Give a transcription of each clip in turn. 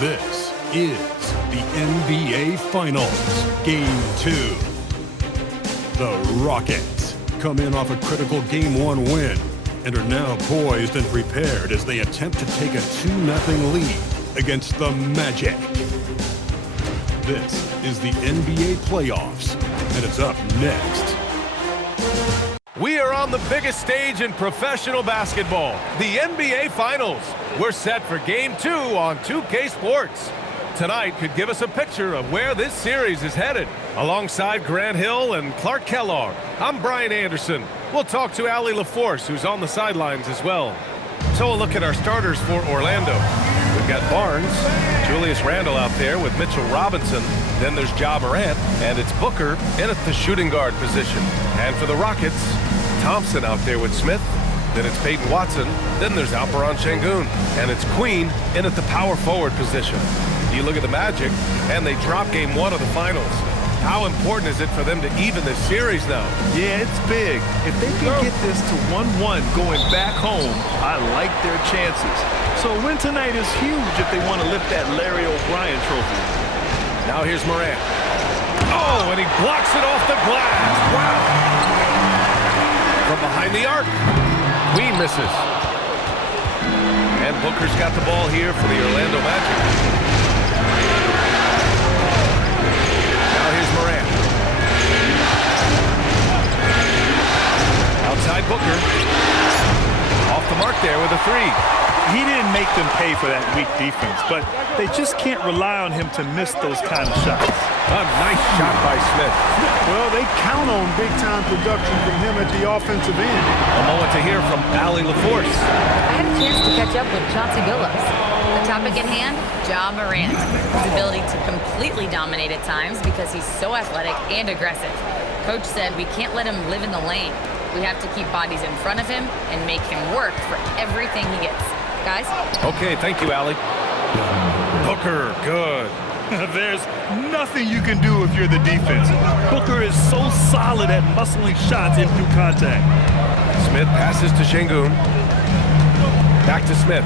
This is the NBA Finals, Game 2. The Rockets come in off a critical Game 1 win and are now poised and prepared as they attempt to take a 2-0 lead against the Magic. This is the NBA playoffs, and it's up next. We are on the biggest stage in professional basketball, the NBA Finals. We're set for Game 2 on 2K Sports. Tonight could give us a picture of where this series is headed. Alongside Grant Hill and Clark Kellogg, I'm Brian Anderson. We'll talk to Allie LaForce, who's on the sidelines as well. So a look at our starters for Orlando. We've got Barnes, Julius Randle out there with Mitchell Robinson. Then there's Ja Morant, and it's Booker in at the shooting guard position. And for the Rockets, Thompson out there with Smith. Then it's Peyton Watson. Then there's Alperen Sengun. And it's Queen in at the power forward position. You look at the Magic, and they drop Game 1 of the Finals. How important is it for them to even this series now? Yeah, it's big. If they can get this to 1-1 going back home, I like their chances. So a win tonight is huge if they want to lift that Larry O'Brien trophy. Now here's Morant. Oh, and he blocks it off the glass. Wow. From behind the arc, Queen misses. And Booker's got the ball here for the Orlando Magic. Now here's Morant. Outside Booker. Off the mark there with a three. He didn't make them pay for that weak defense, but they just can't rely on him to miss those kind of shots. A nice shot by Smith. Well, they count on big-time production from him at the offensive end. A moment to hear from Allie LaForce. I had a chance to catch up with Chauncey Billups. The topic at hand, Ja Morant. His ability to completely dominate at times because he's so athletic and aggressive. Coach said we can't let him live in the lane. We have to keep bodies in front of him and make him work for everything he gets. Guys? Okay, thank you, Allie. Booker, good. There's nothing you can do if you're the defense. Booker is so solid at muscling shots in through contact. Smith passes to Sengun. Back to Smith.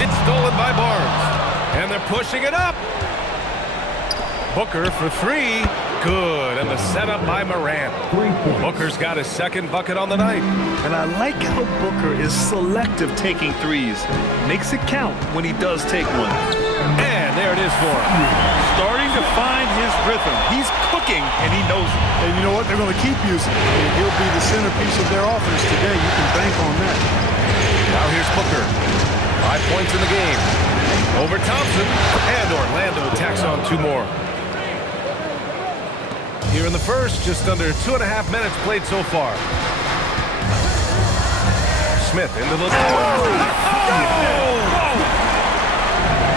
It's stolen by Barnes. And they're pushing it up. Booker for three. Good, and the setup by Morant. Booker's got his second bucket on the night. And I like how Booker is selective taking threes. Makes it count when he does take one. And there it is for him. Starting to find his rhythm. He's cooking, and he knows it. And you know what? They're going to keep using him. He'll be the centerpiece of their offense today. You can bank on that. Now here's Booker. 5 points in the game. Over Thompson, and Orlando tacks on 2 more. Here in the first, just under 2.5 minutes played so far. Smith into the... Oh!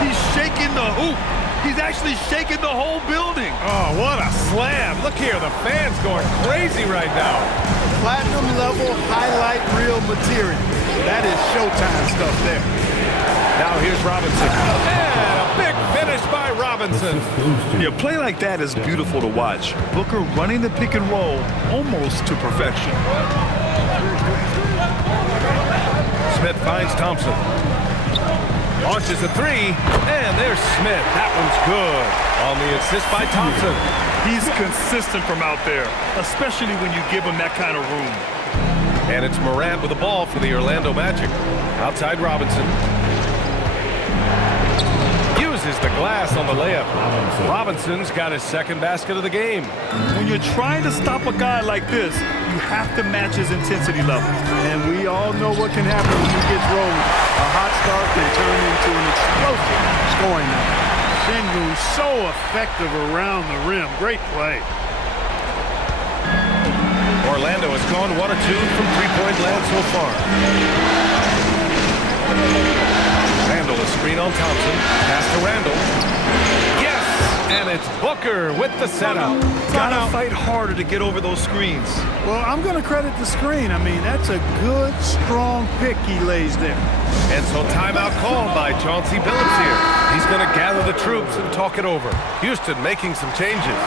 He's shaking the hoop. He's actually shaking the whole building. Oh, what a slam. Look here, the fans going crazy right now. Platinum level highlight reel material. That is Showtime stuff there. Now here's Robinson. And a big finish by Robinson. Yeah, play like that is beautiful to watch. Booker running the pick and roll almost to perfection. Smith finds Thompson. Launches a three, and there's Smith. That one's good. On the assist by Thompson. He's consistent from out there, especially when you give him that kind of room. And it's Morant with the ball for the Orlando Magic. Outside Robinson. Uses the glass on the layup. Robinson's got his second basket of the game. When you're trying to stop a guy like this, you have to match his intensity level. And we all know what can happen when he gets rolling. A hot start can turn into an explosive scoring night. Sengun so effective around the rim. Great play. Orlando has gone 1 or 2 from three-point land so far. Randle, a screen on Thompson. Pass to Randle. Yes! And it's Booker with the setup. Gotta fight harder to get over those screens. Well, I'm going to credit the screen. I mean, that's a good, strong pick he lays there. And so timeout called by Chauncey Billups here. He's going to gather the troops and talk it over. Houston making some changes.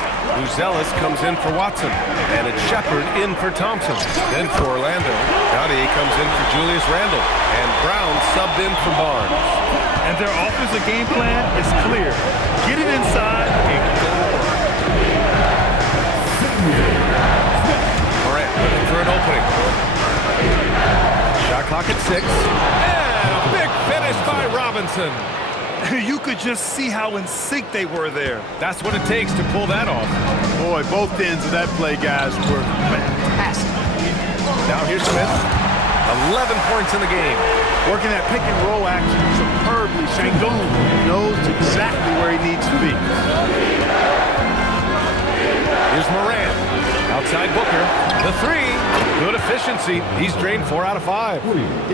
Uzelis comes in for Watson, and it's Shepard in for Thompson. Then for Orlando, Dottie comes in for Julius Randle, and Brown subbed in for Barnes. And their offensive game plan is clear. Get it inside and go. Morant looking for an opening. Shot clock at 6. And a big finish by Robinson. You could just see how in sync they were there. That's what it takes to pull that off. Boy, both ends of that play, guys, were fantastic. Now here's Smith. 11 points in the game. Working that pick and roll action superbly. Sengun knows exactly where he needs to be. Here's Morant. Outside Booker. The 3. Good efficiency. He's drained 4 out of 5.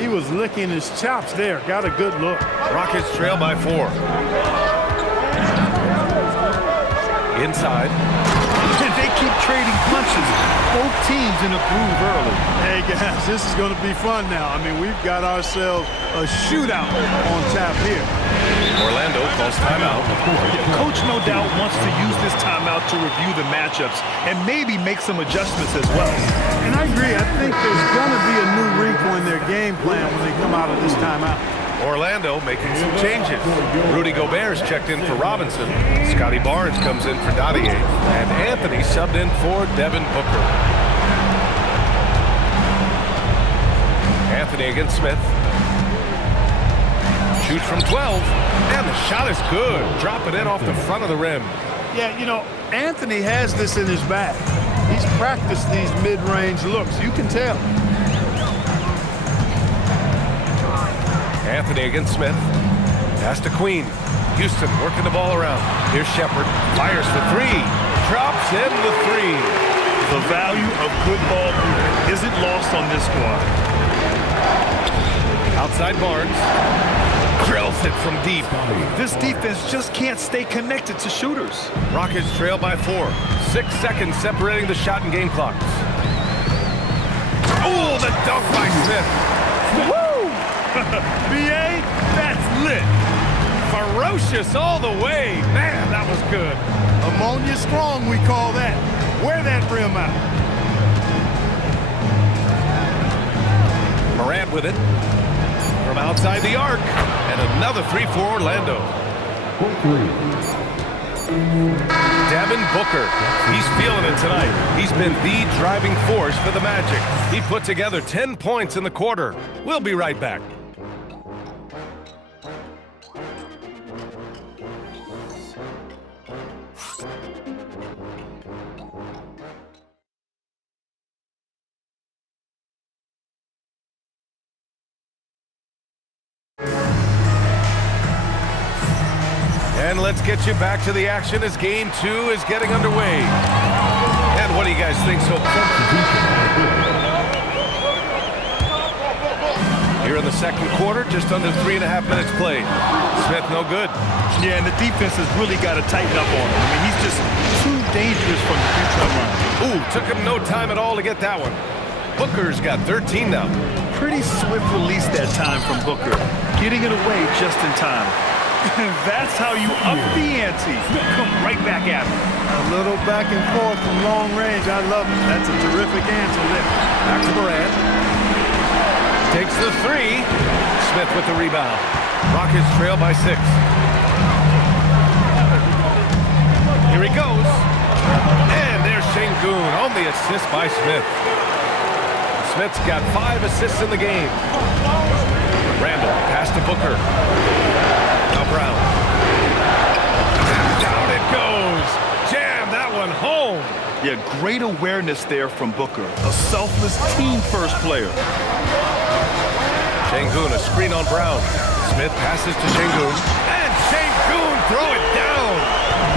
He was licking his chops there. Got a good look. Rockets trail by 4. Inside. And they keep trading punches. Both teams in a groove early. Hey, guys, this is going to be fun now. I mean, we've got ourselves a shootout on tap here. Orlando calls timeout. Coach no doubt wants to use this timeout to review the matchups and maybe make some adjustments as well. And I agree. I think there's going to be a new wrinkle in their game plan when they come out of this timeout. Orlando making some changes. Rudy Gobert's checked in for Robinson. Scotty Barnes comes in for Dottie. And Anthony subbed in for Devin Booker. Anthony against Smith. Shoots from 12. And the shot is good. Dropping it off the front of the rim. Yeah, you know, Anthony has this in his bag. He's practiced these mid-range looks. You can tell. Anthony against Smith. Pass to Queen. Houston working the ball around. Here's Shepard. Fires for 3. Drops in the 3. The value of good ball movement isn't lost on this squad. Outside Barnes. Drills it from deep. This defense just can't stay connected to shooters. Rockets trail by 4. 6 seconds separating the shot and game clocks. Oh, the dunk by Smith. Woo! BA, that's lit. Ferocious all the way. Man, that was good. Ammonia strong, we call that. Wear that rim out. Morant with it. From outside the arc. And another 3 for Orlando. Devin Booker. He's feeling it tonight. He's been the driving force for the Magic. He put together 10 points in the quarter. We'll be right back. And let's get you back to the action as Game 2 is getting underway. And what do you guys think so far? Here in the second quarter, just under 3.5 minutes played. Smith no good. Yeah, and the defense has really got to tighten up on him. I mean, he's just too dangerous from the free-throw line. Ooh, took him no time at all to get that one. Booker's got 13 now. Pretty swift release that time from Booker. Getting it away just in time. That's how you up the ante. Come right back at him. A little back and forth from long range. I love it. That's a terrific answer there. Back to Morant. Takes the 3. Smith with the rebound. Rockets trail by 6. Here he goes. And there's Sengun on the assist by Smith. Smith's got 5 assists in the game. Randall, pass to Booker. Now Brown. Down it goes. Jam that one home. Yeah, great awareness there from Booker. A selfless team-first player. Sengun, a screen on Brown. Smith passes to Sengun. And Sengun throw it down.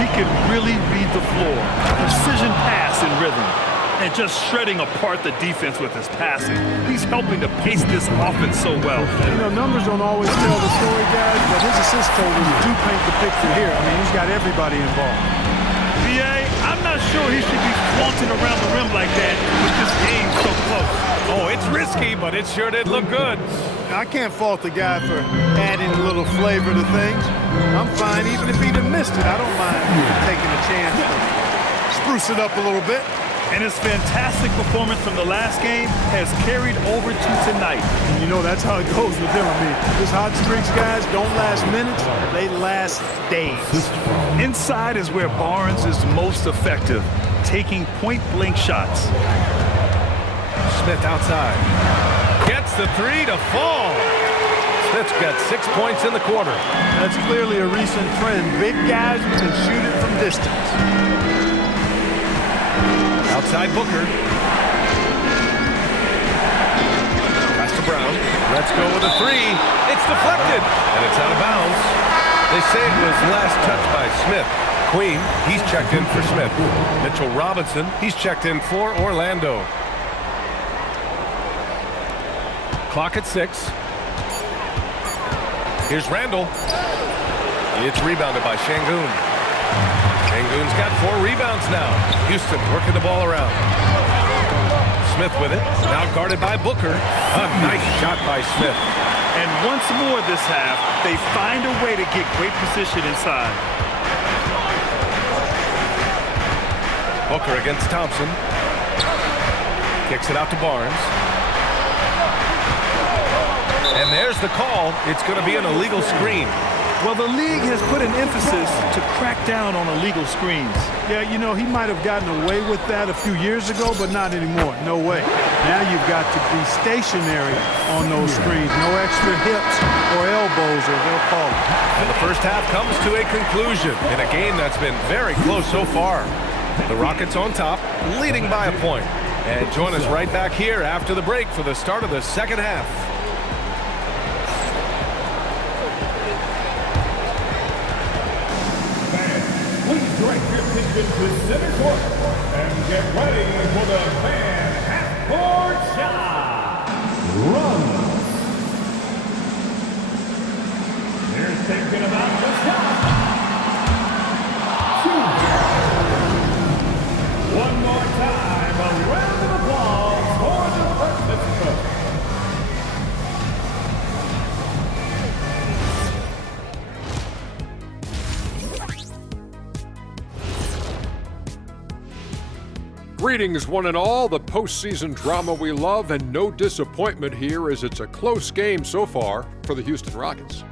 He can really read the floor. Precision pass in rhythm. And just shredding apart the defense with his passing. He's helping to pace this offense so well. You know, numbers don't always tell the story, guys, but his assist totals do paint the picture here. I mean, he's got everybody involved. BA, I'm not sure he should be flaunting around the rim like that with this game so close. Oh, it's risky, but it sure did look good. I can't fault the guy for adding a little flavor to things. I'm fine even if he'd have missed it. I don't mind taking a chance to spruce it up a little bit. And his fantastic performance from the last game has carried over to tonight. And you know, that's how it goes with him. I mean, his hot streaks, guys, don't last minutes. They last days. Inside is where Barnes is most effective, taking point-blank shots. Smith outside. Gets the three to fall. Smith's got 6 points in the quarter. That's clearly a recent trend. Big guys who can shoot it from distance. Outside Booker. Pass to Brown. Let's go with a three. It's deflected, and it's out of bounds. They say it was last touched by Smith. Queen, he's checked in for Smith. Mitchell Robinson, he's checked in for Orlando. Clock at 6. Here's Randall. It's rebounded by Şengün. Şengün's got 4 rebounds now. Houston working the ball around. Smith with it. Now guarded by Booker. A nice shot by Smith. And once more this half, they find a way to get great position inside. Booker against Thompson. Kicks it out to Barnes. And there's the call. It's going to be an illegal screen. Well, the league has put an emphasis to crack down on illegal screens. Yeah, you know, he might have gotten away with that a few years ago, but not anymore. No way. Now you've got to be stationary on those screens. No extra hips or elbows, or they'll call it. And the first half comes to a conclusion in a game that's been very close so far. The Rockets on top, leading by a point. And join us right back here after the break for the start of the second half. To center court and get ready for the fan half-court shot. Runs. They're thinking about the shot. One more time, a round of applause for the participants. Greetings, one and all. The postseason drama we love, and no disappointment here as it's a close game so far for the Houston Rockets.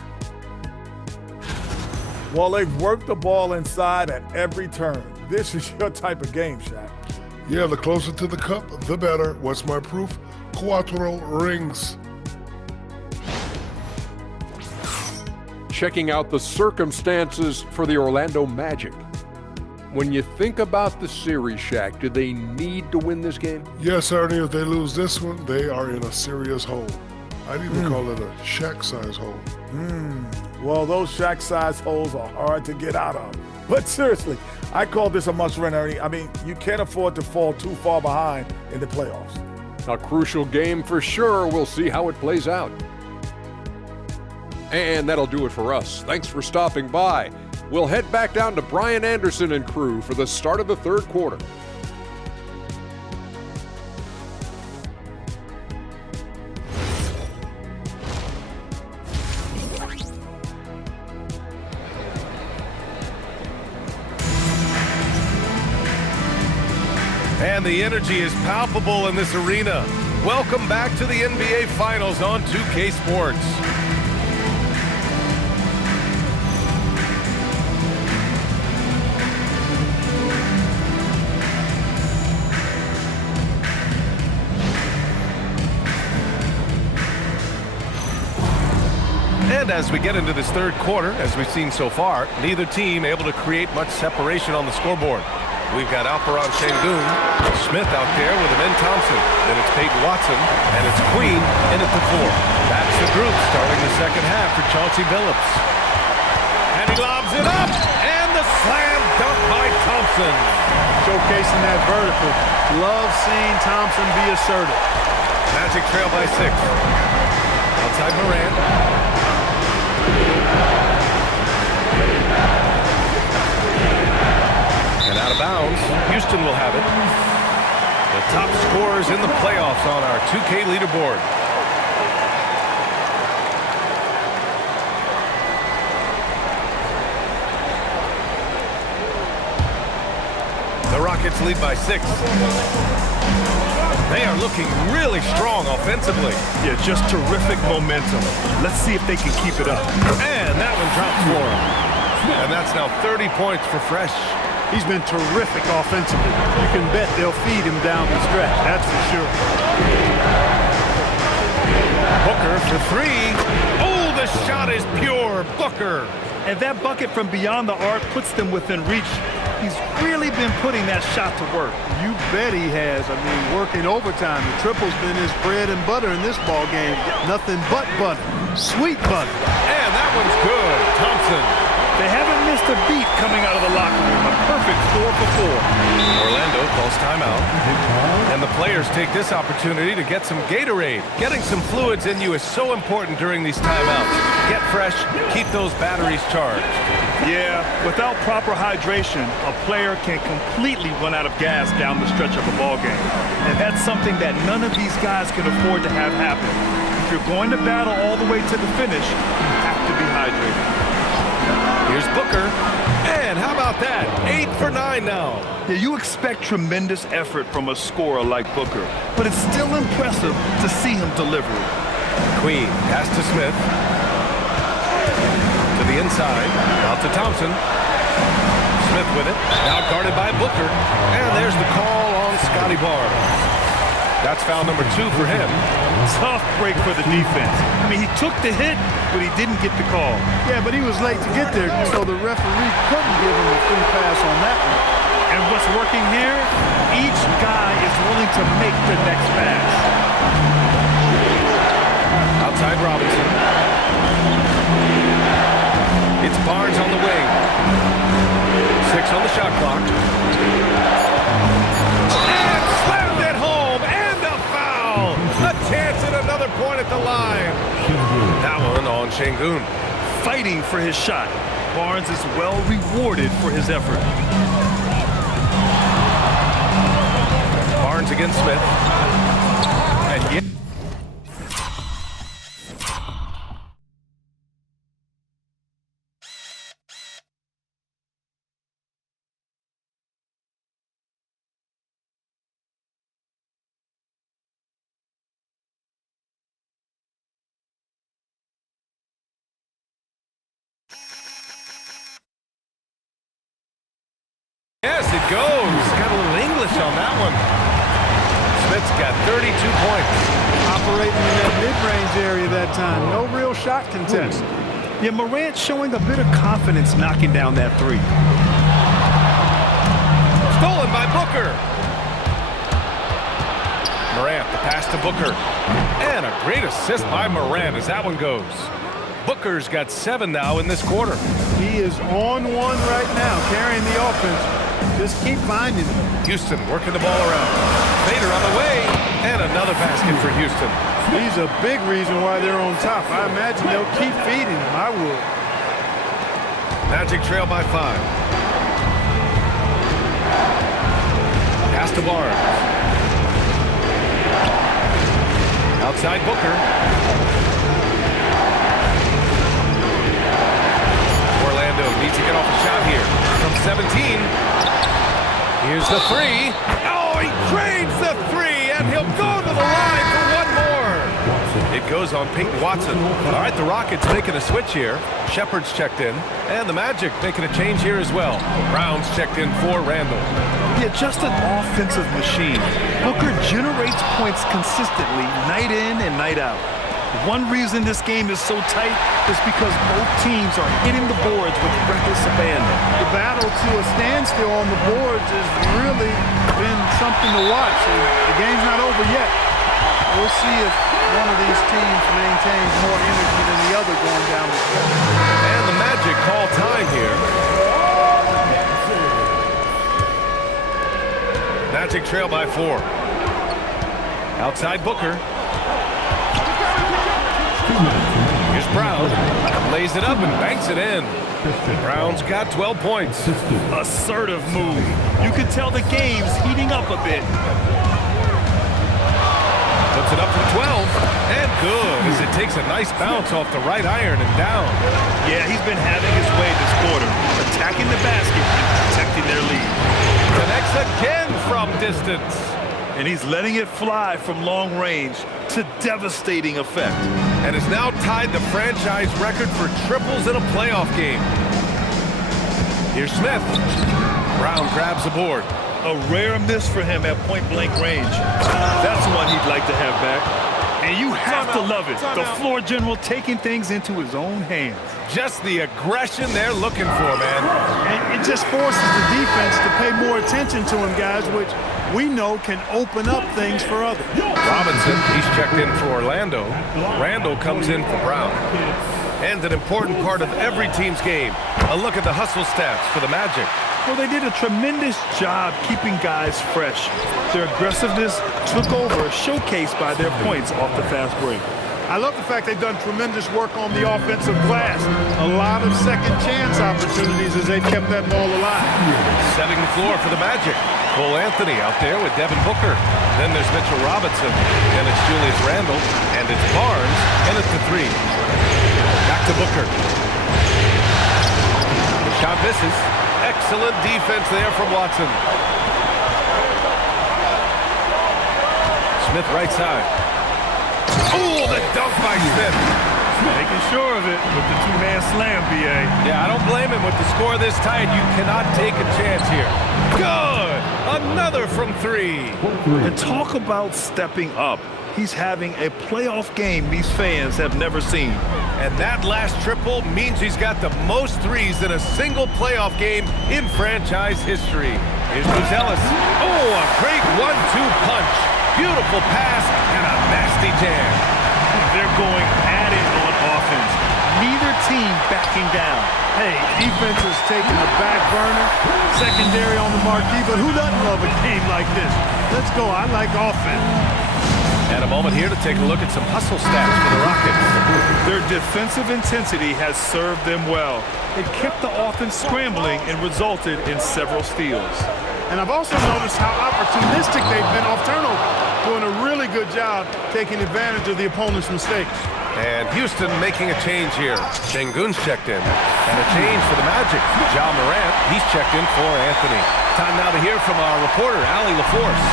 Well, they've worked the ball inside at every turn. This is your type of game, Shaq. Yeah, the closer to the cup, the better. What's my proof? Cuatro rings. Checking out the circumstances for the Orlando Magic. When you think about the series, Shaq, do they need to win this game? Yes, Ernie, if they lose this one, they are in a serious hole. I'd even call it a Shaq-size hole. Well, those Shaq-size holes are hard to get out of. But seriously, I call this a must-win, Ernie. I mean, you can't afford to fall too far behind in the playoffs. A crucial game for sure. We'll see how it plays out. And that'll do it for us. Thanks for stopping by. We'll head back down to Brian Anderson and crew for the start of the third quarter. And the energy is palpable in this arena. Welcome back to the NBA Finals on 2K Sports. And as we get into this third quarter, as we've seen so far, neither team able to create much separation on the scoreboard. We've got Alperen Şengün, Smith out there with him in Thompson. Then it's Peyton Watson, and it's Queen in at the 4. That's the group starting the second half for Chauncey Billups. And he lobs it up, and the slam dunk by Thompson. Showcasing that vertical. Love seeing Thompson be assertive. Magic trail by 6. Outside Morant. And out of bounds, Houston will have it. The top scorers in the playoffs on our 2K leaderboard. Rockets lead by 6. They are looking really strong offensively. Yeah, just terrific momentum. Let's see if they can keep it up. And that one drops for him. And that's now 30 points for Fresh. He's been terrific offensively. You can bet they'll feed him down the stretch. That's for sure. Booker for 3. Oh, the shot is pure. Booker. And that bucket from beyond the arc puts them within reach. He's really been putting that shot to work. You bet he has. I mean, working overtime. The triple's been his bread and butter in this ball game. Nothing but butter. Sweet butter. And that one's good. Thompson. They haven't missed a beat coming out of the locker room. A perfect 4 for 4. Orlando calls timeout. And the players take this opportunity to get some Gatorade. Getting some fluids in you is so important during these timeouts. Get fresh, keep those batteries charged. Yeah, without proper hydration, a player can completely run out of gas down the stretch of a ball game. And that's something that none of these guys can afford to have happen. If you're going to battle all the way to the finish, you have to be hydrated. Here's Booker. And how about that? 8 for 9 now. Yeah, you expect tremendous effort from a scorer like Booker, but it's still impressive to see him deliver it. Queen, pass to Smith. To the inside, out to Thompson. Smith with it, now guarded by Booker. And there's the call on Scotty Barnes. That's foul number 2 for him. Tough break for the defense. I mean, he took the hit, but he didn't get the call. Yeah, but he was late to get there, so the referee couldn't give him a free pass on that one. And what's working here? Each guy is willing to make the next pass. Outside Robinson. It's Barnes on the wing. 6 on the shot clock. And slammed it home. And a foul. A chance at another point at the line. That one on Şengün. Fighting for his shot. Barnes is well rewarded for his effort. Barnes against Smith. And yet. Yes, it goes. Got a little English on that one. Smith's got 32 points. Operating in that mid-range area that time. No real shot contest. Yeah, Morant showing a bit of confidence knocking down that 3. Stolen by Booker. Morant, the pass to Booker. And a great assist by Morant as that one goes. Booker's got 7 now in this quarter. He is on one right now, carrying the offense. Just keep finding him. Houston working the ball around. Vader on the way. And another basket for Houston. He's a big reason why they're on top. I imagine they'll keep feeding him. I would. Magic trail by 5. Pass to Barnes. Outside Booker. Orlando needs to get off a shot here. From 17. Here's the 3. Oh, he drains the 3, and he'll go to the line for one more. It goes on Peyton Watson. All right, the Rockets making a switch here. Shepard's checked in, and the Magic making a change here as well. Brown's checked in for Randall. Yeah, just an offensive machine. Booker generates points consistently, night in and night out. One reason this game is so tight is because both teams are hitting the boards with reckless abandon. The battle to a standstill on the boards has really been something to watch. The game's not over yet. We'll see if one of these teams maintains more energy than the other going down the stretch. And the Magic call time here. Magic trail by 4. Outside Booker. Here's Brown. Lays it up and banks it in. Brown's got 12 points. Assertive move. You can tell the game's heating up a bit. Puts it up for 12. And good as it takes a nice bounce off the right iron and down. Yeah, he's been having his way this quarter, attacking the basket and protecting their lead. Connects again from distance. And he's letting it fly from long range to devastating effect. And has now tied the franchise record for triples in a playoff game. Here's Smith. Brown grabs the board. A rare miss for him at point-blank range. That's one he'd like to have back. And you have to love it. The floor general taking things into his own hands. Just the aggression they're looking for, man. And it just forces the defense to pay more attention to him, guys, which we know can open up things for others. Robinson, he's checked in for Orlando. Randall comes in for Brown. And an important part of every team's game, a look at the hustle stats for the Magic. Well, they did a tremendous job keeping guys fresh. Their aggressiveness took over, showcased by their points off the fast break. I love the fact they've done tremendous work on the offensive glass. A lot of second chance opportunities as they've kept that ball alive. Setting the floor for the Magic. Cole Anthony out there with Devin Booker. Then there's Mitchell Robinson. Then it's Julius Randle. And it's Barnes. And it's the three. Back to Booker. The shot misses. Excellent defense there from Watson. Smith right side. Oh, the dunk by Smith. Making sure of it with the two-man slam, B.A. Yeah, I don't blame him with the score this tight. You cannot take a chance here. Good! Another from three. And talk about stepping up. He's having a playoff game these fans have never seen. And that last triple means he's got the most threes in a single playoff game in franchise history. Here's Buzelis. Oh, a great 1-2 punch. Beautiful pass and a nasty jam. They're going at it on offense. Neither team backing down. Hey, defense is taking a back burner, secondary on the marquee, but who doesn't love a game like this? Let's go. I like offense. And a moment here to take a look at some hustle stats for the Rockets. Their defensive intensity has served them well. It kept the offense scrambling and resulted in several steals. And I've also noticed how opportunistic they've been off turnover, doing a really good job taking advantage of the opponent's mistakes. And Houston making a change here. Sengun's checked in. And a change for the Magic. Ja Morant, he's checked in for Anthony. Time now to hear from our reporter, Allie LaForce.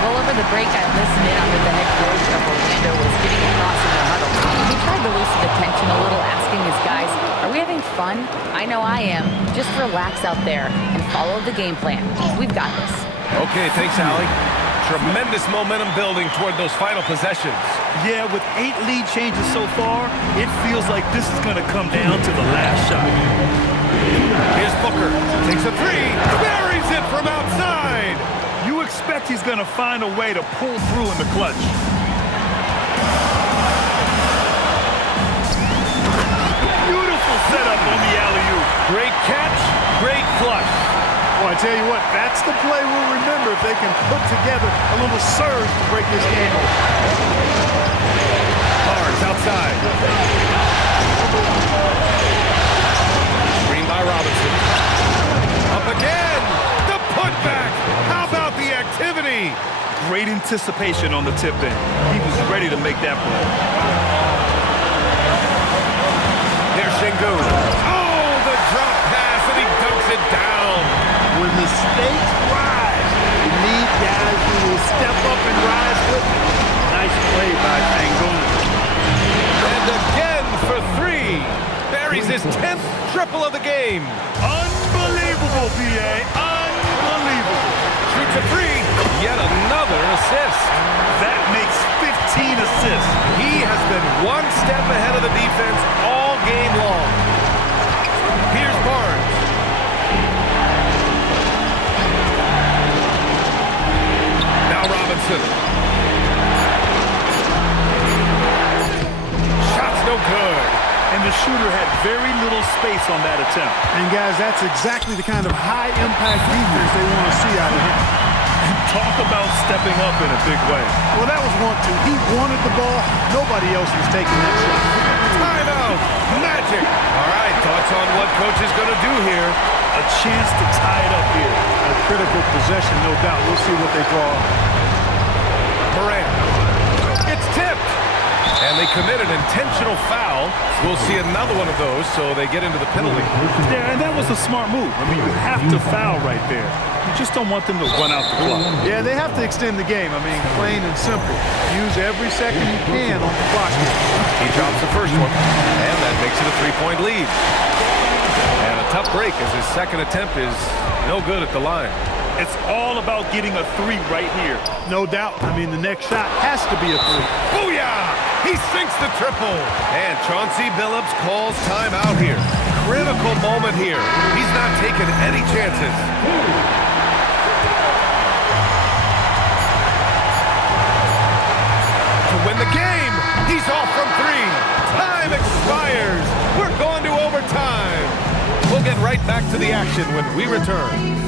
Well, over the break, I listened in on what the head coach of Orlando was getting across in the huddle. He tried to loosen the tension a little, asking his guys, are we having fun? I know I am. Just relax out there and follow the game plan. We've got this. Okay, thanks, Allie. Tremendous momentum building toward those final possessions. Yeah, with 8 lead changes so far, it feels like this is going to come down to the last shot. Here's Booker. Takes a three. Buries it from outside. You expect he's going to find a way to pull through in the clutch. Beautiful setup on the alley-oop. Great catch, great flush. Well, I tell you what, that's the play we'll remember if they can put together a little surge to break this game open. Barnes outside. Screen by Robinson. Up again. The putback. How about the activity? Great anticipation on the tip in. He was ready to make that play. There's Sengun. Oh, the drop pass, and he dunks it down. When the stakes rise, you need guys who will step up and rise with it. Nice play by Sengun. And again for three. Buries his 10th triple of the game. Unbelievable, B.A. Unbelievable. Shoots a three. Yet another assist. That makes 15 assists. He has been one step ahead of the defense all game long. Here's Barnes. Now Robinson. Shot's no good. And the shooter had very little space on that attempt. And guys, that's exactly the kind of high-impact defense they want to see out of him. Talk about stepping up in a big way. Well, that was 1-2. He wanted the ball. Nobody else was taking that shot. Timeout. Magic. All right, thoughts on what coach is going to do here? A chance to tie it up here. A critical possession, no doubt. We'll see what they draw. Morant. It's tipped. And And they commit an intentional foul. We'll see another one of those, so they get into the penalty. Yeah, and that was a smart move. I mean, you have to foul right there. You just don't want them to run out the clock. Yeah, they have to extend the game. I mean, plain and simple. Use every second you can on the clock. He drops the first one, and that makes it a 3-point lead. And a tough break as his second attempt is no good at the line. It's all about getting a 3 right here. No doubt. I mean, the next shot has to be a 3. Booyah! He sinks the triple. And Chauncey Billups calls timeout here. Critical moment here. He's not taking any chances. To win the game, he's off from 3. Time expires. We're going to overtime. We'll get right back to the action when we return.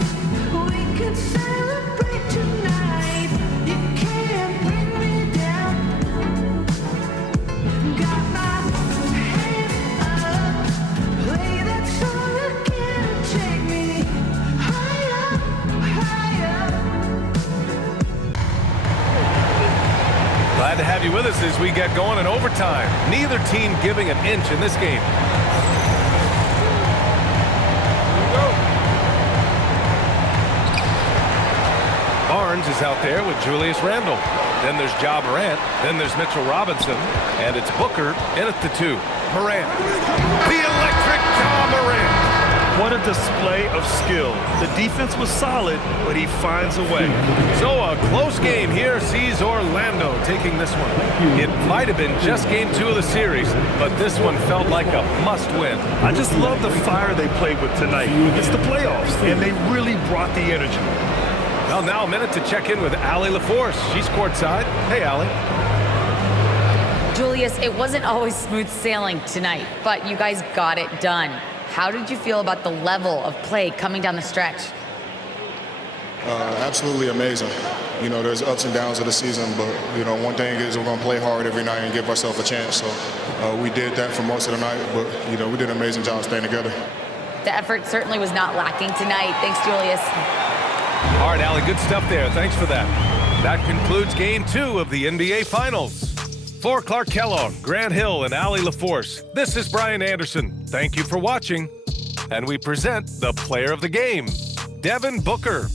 Glad to have you with us as we get going in overtime. Neither team giving an inch in this game. Barnes is out there with Julius Randle. Then there's Ja Morant. Then there's Mitchell Robinson. And it's Booker in at the 2. Morant. The electric Ja Morant. What a display of skill. The defense was solid, but he finds a way. So a close game here sees Orlando taking this one. It might have been just game 2 of the series, but this one felt like a must-win. I just love the fire they played with tonight. It's the playoffs, and they really brought the energy. Well, now a minute to check in with Allie LaForce. She's courtside. Hey, Allie. Julius, it wasn't always smooth sailing tonight, but you guys got it done. How did you feel about the level of play coming down the stretch? Absolutely amazing. You know, there's ups and downs of the season, but, you know, one thing is we're going to play hard every night and give ourselves a chance. So we did that for most of the night, but, you know, we did an amazing job staying together. The effort certainly was not lacking tonight. Thanks, Julius. All right, Allie, good stuff there. Thanks for that. That concludes game 2 of the NBA Finals. For Clark Kellogg, Grant Hill, and Allie LaForce, this is Brian Anderson. Thank you for watching. And we present the player of the game, Devin Booker.